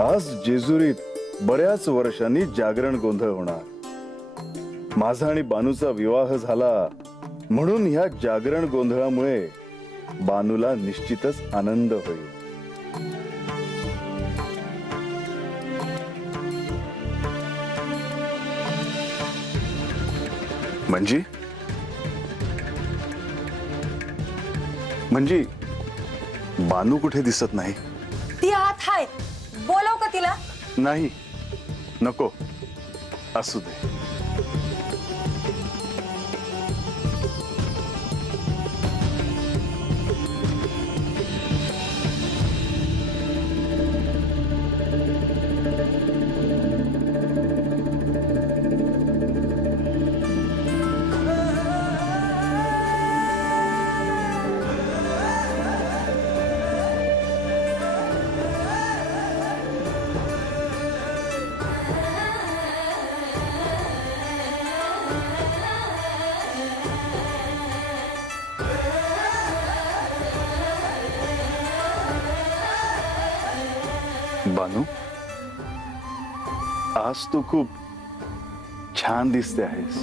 आज जेजुरीत बऱ्याच वर्षांनी जागरण गोंधळ होणार। माझा आणि बानूचा विवाह झाला म्हणून ह्या जागरण गोंधळामुळे बानूला निश्चितच आनंद होईल। म्हणजे बानू कुठे दिसत नाही? ती आत हाय, बोलव का तिला? नाही, नको, असू दे। बानू, आज तू खूप छान दिसते आहेस।